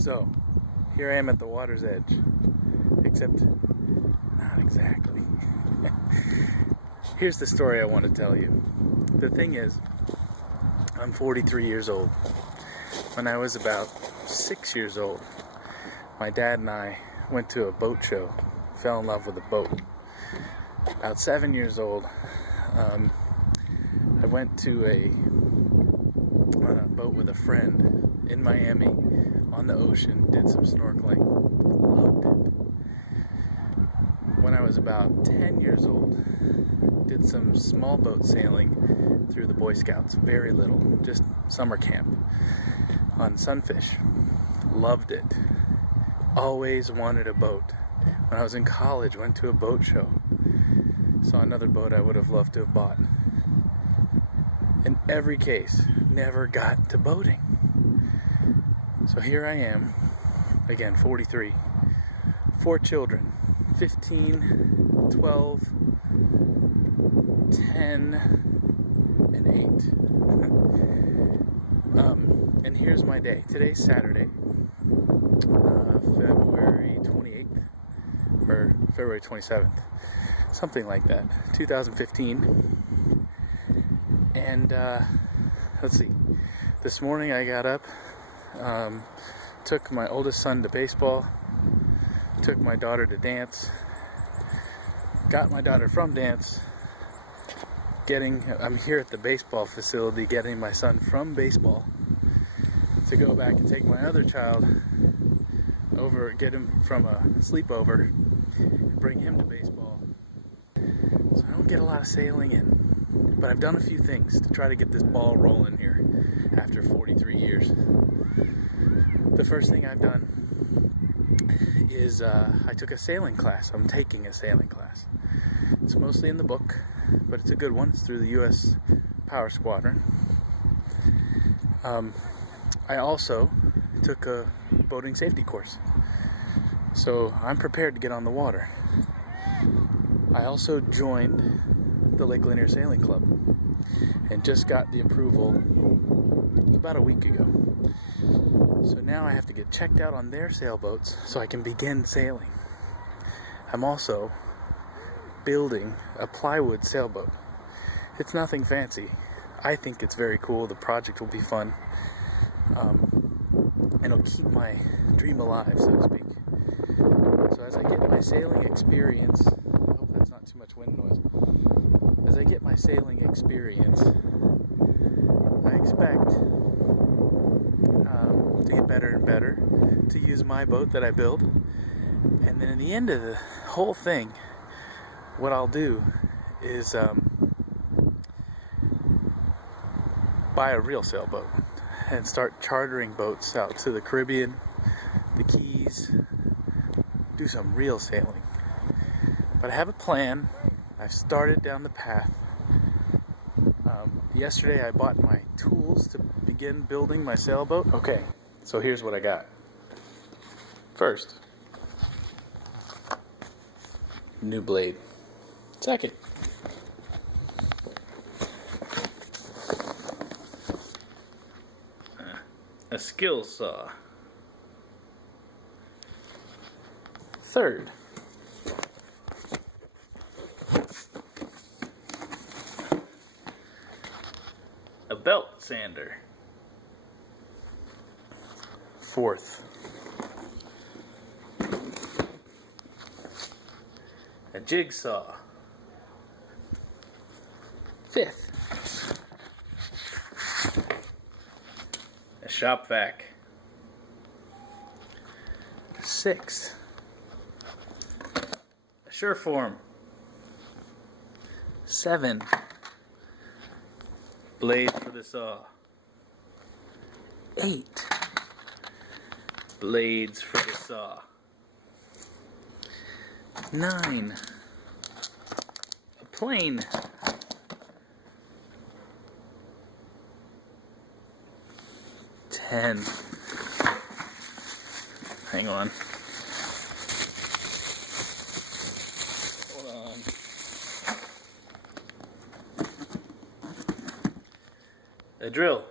So, here I am at the water's edge, except not exactly. Here's the story I want to tell you. The thing is, I'm 43 years old. When I was about 6 years old, my dad and I went to a boat show, fell in love with a boat. About 7 years old, I went to on a boat with a friend in Miami on the ocean, did some snorkeling, loved it. When I was about 10 years old, did some small boat sailing through the Boy Scouts, very little, just summer camp on Sunfish. Loved it. Always wanted a boat. When I was in college, went to a boat show. Saw another boat I would have loved to have bought. In every case, never got to boating. So here I am, again, 43, 4 children, 15, 12, 10, and 8. And here's my day. Today's Saturday, February 28th, or February 27th, something like that, 2015. And let's see, this morning I got up, took my oldest son to baseball, took my daughter to dance, got my daughter from dance, I'm here at the baseball facility getting my son from baseball to go back and take my other child over, get him from a sleepover, bring him to baseball. So I don't get a lot of sailing in, but I've done a few things to try to get this ball rolling here after 43 years. The first thing I've done is I took a sailing class. I'm taking a sailing class. It's mostly in the book, but it's a good one. It's through the U.S. Power Squadron. I also took a boating safety course, so I'm prepared to get on the water. I also joined the Lake Lanier Sailing Club and just got the approval about a week ago. So now I have to get checked out on their sailboats so I can begin sailing. I'm also building a plywood sailboat. It's nothing fancy. I think it's very cool. The project will be fun. And it'll keep my dream alive, so to speak. So as I get my sailing experience, I hope that's not too much wind noise. As I get my sailing experience, I expect to get better and better, to use my boat that I build. And then at the end of the whole thing, what I'll do is buy a real sailboat and start chartering boats out to the Caribbean, the Keys, do some real sailing. But I have a plan. I've started down the path. Yesterday I bought my tools to begin building my sailboat. Okay, so here's what I got. First, new blade. Second, a skill saw. Third, a belt sander. Fourth, a jigsaw. Fifth, a shop vac. Sixth, a Sureform. 7, blade for the saw. 8, blades for the saw. 9, a plane. 10. Hang on. Hold on. A drill.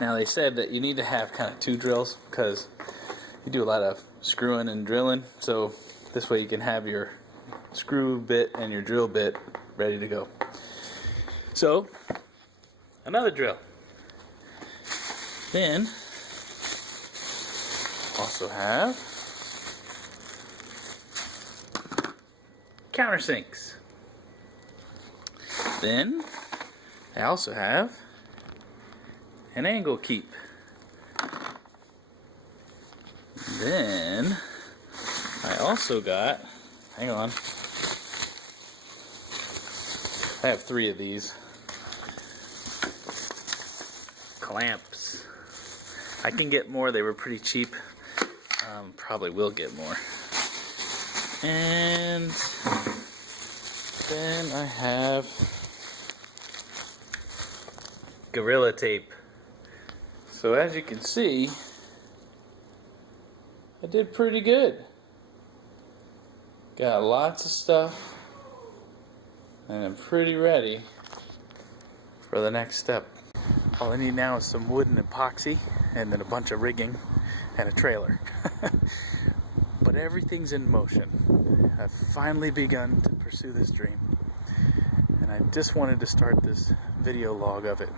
Now they said that you need to have kind of 2 drills because you do a lot of screwing and drilling, so this way you can have your screw bit and your drill bit ready to go. So, another drill. Then, also have countersinks. Then, I also have an angle keep. Then, I also got, hang on, I have 3 of these clamps. I can get more, they were pretty cheap. Probably will get more. And then I have Gorilla Tape. So as you can see, I did pretty good. Got lots of stuff, and I'm pretty ready for the next step. All I need now is some wood and epoxy, and then a bunch of rigging, and a trailer. But everything's in motion. I've finally begun to pursue this dream, and I just wanted to start this video log of it.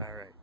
All right.